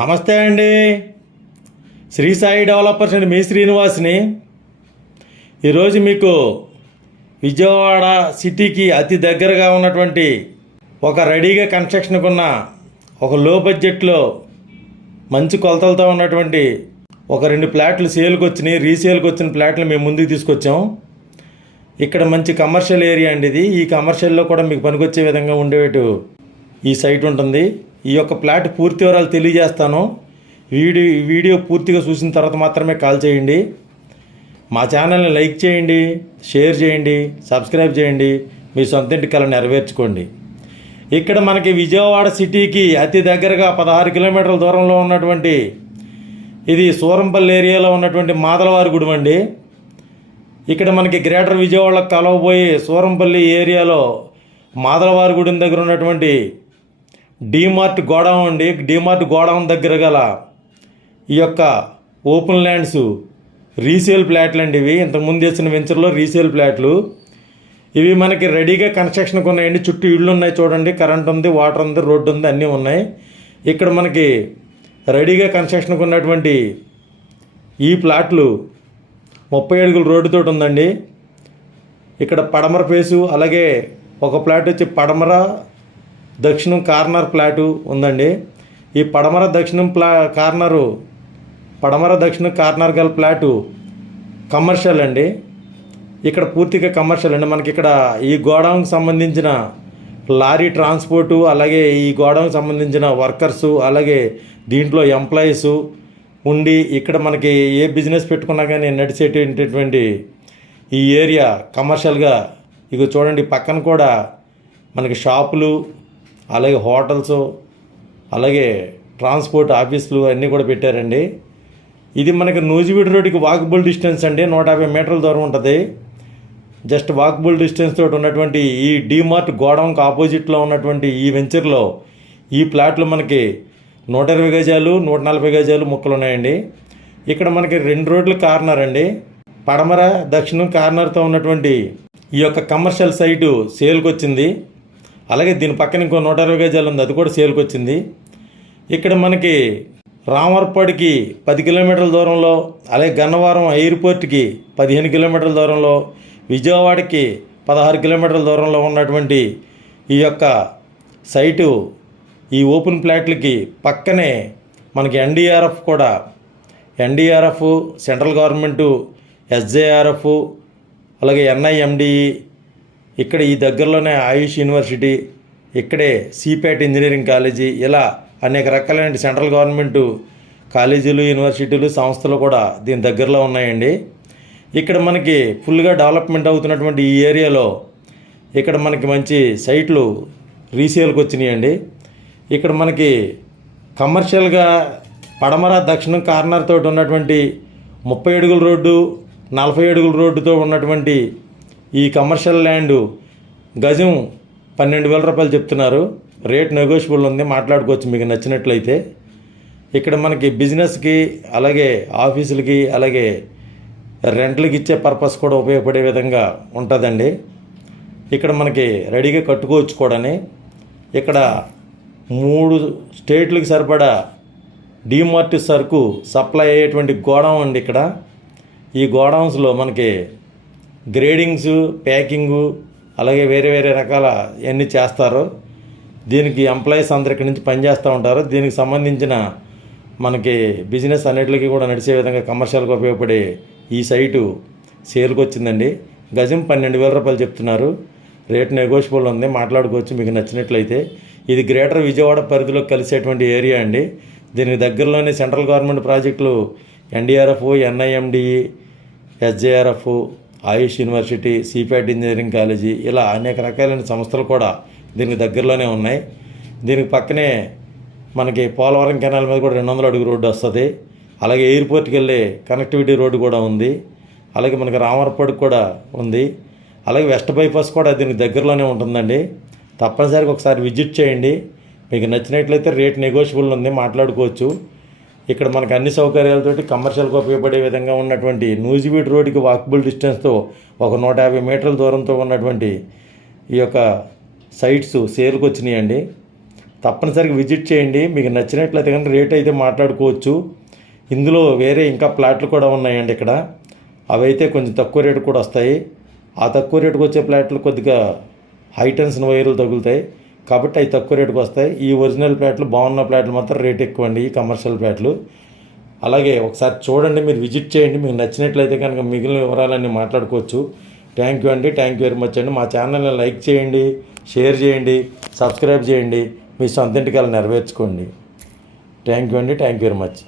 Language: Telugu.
నమస్తే అండి. శ్రీ సాయి డెవలపర్స్ అండి, మీ శ్రీనివాస్ని. ఈరోజు మీకు విజయవాడ సిటీకి అతి దగ్గరగా ఉన్నటువంటి ఒక రెడీగా కన్స్ట్రక్షన్కి ఉన్న ఒక లో బడ్జెట్లో మంచి కొలతలతో ఉన్నటువంటి ఒక 2 ప్లాట్లు సేల్కి వచ్చినాయి. రీసేల్కి వచ్చిన ప్లాట్లు మేము ముందుకు తీసుకొచ్చాం. ఇక్కడ మంచి కమర్షియల్ ఏరియా అండి ఇది. ఈ కమర్షియల్లో కూడా మీకు పనికొచ్చే విధంగా ఉండేటు ఈ సైట్ ఉంటుంది. ఈ యొక్క ప్లాట్ పూర్తి వివరాలు తెలియజేస్తాను. వీడియో పూర్తిగా చూసిన తర్వాత మాత్రమే కాల్ చేయండి. మా ఛానల్ని లైక్ చేయండి, షేర్ చేయండి, సబ్స్క్రైబ్ చేయండి. మీ సొంత ఇంటి కల నెరవేర్చుకోండి. ఇక్కడ మనకి విజయవాడ సిటీకి అతి దగ్గరగా 16 కిలోమీటర్ల దూరంలో ఉన్నటువంటి ఇది సూరంపల్లి ఏరియాలో ఉన్నటువంటి మాదలవారి గుడి అండి. ఇక్కడ మనకి గ్రేటర్ విజయవాడకు కలవబోయి సూరంపల్లి ఏరియాలో మాదలవారి గుడి దగ్గర ఉన్నటువంటి డీమార్ట్ గోడౌన్ అండి. డీమార్ట్ గోడౌన్ దగ్గర గల ఈ యొక్క ఓపెన్ ల్యాండ్స్ రీసేల్ ప్లాట్లు అండి. ఇవి ఇంతకుముందు వేసిన వెంచర్లో రీసేల్ ప్లాట్లు. ఇవి మనకి రెడీగా కన్స్ట్రక్షన్కి ఉన్నాయండి. చుట్టూ ఇళ్ళు ఉన్నాయి చూడండి. కరెంట్ ఉంది, వాటర్ ఉంది, రోడ్డు ఉంది, అన్నీ ఉన్నాయి. ఇక్కడ మనకి రెడీగా కన్స్ట్రక్షన్కి ఉన్నటువంటి ఈ ప్లాట్లు 30 అడుగుల రోడ్డుతో ఉందండి. ఇక్కడ పడమర ఫేసు, అలాగే ఒక ప్లాట్ వచ్చి పడమర దక్షిణం కార్నర్ ప్లాటు ఉందండి. ఈ పడమర దక్షిణం కార్నర్ గల ప్లాటు కమర్షియల్ అండి. ఇక్కడ పూర్తిగా కమర్షియల్ అండి. మనకి ఇక్కడ ఈ గోడౌన్కి సంబంధించిన లారీ ట్రాన్స్పోర్టు, అలాగే ఈ గోడౌన్కి సంబంధించిన వర్కర్సు, అలాగే దీంట్లో ఎంప్లాయీస్ ఉండి ఇక్కడ మనకి ఏ బిజినెస్ పెట్టుకున్నా కానీ నడిచేటటువంటి ఈ ఏరియా కమర్షియల్గా ఇక చూడండి. పక్కన కూడా మనకి షాపులు, అలాగే హోటల్స్, అలాగే ట్రాన్స్పోర్ట్ ఆఫీసులు అన్నీ కూడా పెట్టారండి. ఇది మనకి నూజివీడు రోడ్డుకి వాకబుల్ డిస్టెన్స్ అండి. 150 మీటర్ల దూరం ఉంటుంది. జస్ట్ వాకబుల్ డిస్టెన్స్ తోటి ఉన్నటువంటి ఈ డీమార్ట్ గోడౌన్కి ఆపోజిట్లో ఉన్నటువంటి ఈ వెంచర్లో ఈ ప్లాట్లు మనకి 120 గజాలు, 140 గజాలు ముక్కలు ఉన్నాయండి. ఇక్కడ మనకి 2 రోడ్లు కార్నర్ అండి. పడమర దక్షిణం కార్నర్తో ఉన్నటువంటి ఈ యొక్క కమర్షియల్ సైటు సేల్కి వచ్చింది. అలాగే దీని పక్కన ఇంకో 120 గజాలు ఉంది, అది కూడా సేల్కి వచ్చింది. ఇక్కడ మనకి రామర్పాడికి 10 కిలోమీటర్ల దూరంలో, అలాగే గన్నవరం ఎయిర్పోర్ట్కి 15 కిలోమీటర్ల దూరంలో, విజయవాడకి 16 కిలోమీటర్ల దూరంలో ఉన్నటువంటి ఈ యొక్క సైటు ఈ ఓపెన్ ప్లాట్లకి పక్కనే మనకి ఎన్డీఆర్ఎఫ్, సెంట్రల్ గవర్నమెంటు, ఎస్జేఆర్ఎఫ్, అలాగే ఎన్ఐఎండిఈ, ఇక్కడ ఈ దగ్గరలోనే ఆయుష్ యూనివర్సిటీ, ఇక్కడే సిప్యాట్ ఇంజనీరింగ్ కాలేజీ, ఇలా అనేక రకాలైన సెంట్రల్ గవర్నమెంటు కాలేజీలు, యూనివర్సిటీలు, సంస్థలు కూడా దీని దగ్గరలో ఉన్నాయండి. ఇక్కడ మనకి ఫుల్గా డెవలప్మెంట్ అవుతున్నటువంటి ఈ ఏరియాలో ఇక్కడ మనకి మంచి సైట్లు రీసేల్కి వచ్చినాయండి. ఇక్కడ మనకి కమర్షియల్గా పడమర దక్షిణం కార్నర్ తోటి ఉన్నటువంటి 30 అడుగుల రోడ్డు, 40 అడుగుల రోడ్డుతో ఉన్నటువంటి ఈ కమర్షియల్ ల్యాండ్ గజం 12,000 రూపాయలు చెప్తున్నారు. రేట్ నెగోషియబుల్ ఉంది, మాట్లాడుకోవచ్చు మీకు నచ్చినట్లయితే. ఇక్కడ మనకి బిజినెస్కి, అలాగే ఆఫీసులకి, అలాగే రెంట్లకి ఇచ్చే పర్పస్ కూడా ఉపయోగపడే విధంగా ఉంటుందండి. ఇక్కడ మనకి రెడీగా కట్టుకోవచ్చు కూడాని. ఇక్కడ 3 స్టేట్లకు సరిపడా డీమార్ట్ సరుకు సప్లై అయ్యేటువంటి గోడౌన్ అండి. ఇక్కడ ఈ గోడౌన్స్లో మనకి గ్రేడింగ్స్, ప్యాకింగు, అలాగే వేరే వేరే రకాల అన్నీ చేస్తారు. దీనికి ఎంప్లాయీస్ అందరు ఇక్కడి నుంచి పనిచేస్తూ ఉంటారు. దీనికి సంబంధించిన మనకి బిజినెస్ అన్నిటికీ కూడా నడిచే విధంగా కమర్షియల్గా ఉపయోగపడే ఈ సైటు సేల్కి వచ్చిందండి. గజం 12,000 రూపాయలు చెప్తున్నారు. రేట్ నెగోషియబుల్ ఉంది, మాట్లాడుకోవచ్చు మీకు నచ్చినట్లయితే. ఇది గ్రేటర్ విజయవాడ పరిధిలో కలిసేటువంటి ఏరియా అండి. దీనికి దగ్గరలోనే సెంట్రల్ గవర్నమెంట్ ప్రాజెక్టులు ఎన్డీఆర్ఎఫ్, ఎన్ఐఎండిఈ, ఎస్జేఆర్ఎఫ్, ఆయుష్ యూనివర్సిటీ, సిప్యాట్ ఇంజనీరింగ్ కాలేజీ, ఇలా అనేక రకాలైన సంస్థలు కూడా దీనికి దగ్గరలోనే ఉన్నాయి. దీనికి పక్కనే మనకి పోలవరం కెనాల్ మీద కూడా 200 అడుగు రోడ్డు వస్తుంది. అలాగే ఎయిర్పోర్ట్కి వెళ్ళే కనెక్టివిటీ రోడ్డు కూడా ఉంది. అలాగే మనకి రామర్పాడుకు కూడా ఉంది. అలాగే వెస్ట్ బైపాస్ కూడా దీనికి దగ్గరలోనే ఉంటుందండి. తప్పనిసరిగా ఒకసారి విజిట్ చేయండి. మీకు నచ్చినట్లయితే రేట్ నెగోషియబుల్ ఉంది, మాట్లాడుకోవచ్చు. ఇక్కడ మనకు అన్ని సౌకర్యాలతోటి కమర్షియల్గా ఉపయోగపడే విధంగా ఉన్నటువంటి నూజివీడు రోడ్డుకి వాకబుల్ డిస్టెన్స్తో ఒక 150 మీటర్ల దూరంతో ఉన్నటువంటి ఈ యొక్క సైట్స్ సేల్కి వచ్చినాయండి. తప్పనిసరిగా విజిట్ చేయండి. మీకు నచ్చినట్లయితే కనుక రేట్ అయితే మాట్లాడుకోవచ్చు. ఇందులో వేరే ఇంకా ప్లాట్లు కూడా ఉన్నాయండి ఇక్కడ. అవైతే కొంచెం తక్కువ రేటు కూడా వస్తాయి. ఆ తక్కువ రేటుకు వచ్చే ప్లాట్లు కొద్దిగా హై టెన్షన్ వైర్లు తగులుతాయి కాబట్టి అవి తక్కువ రేటుకు వస్తాయి. ఈ ఒరిజినల్ ప్లాట్లు బాగున్న ప్లాట్లు మాత్రం రేట్ ఎక్కువ అండి, ఈ కమర్షియల్ ప్లాట్లు. అలాగే ఒకసారి చూడండి, మీరు విజిట్ చేయండి. మీకు నచ్చినట్లయితే కనుక మిగిలిన వివరాలన్నీ మాట్లాడుకోవచ్చు. థ్యాంక్ యూ అండి, థ్యాంక్ యూ వెరీ మచ్ అండి. మా ఛానల్ని లైక్ చేయండి, షేర్ చేయండి, సబ్స్క్రైబ్ చేయండి. మీ సొంత ఇంటికి నెరవేర్చుకోండి. థ్యాంక్ యూ అండి, థ్యాంక్ యూ వెరీ మచ్.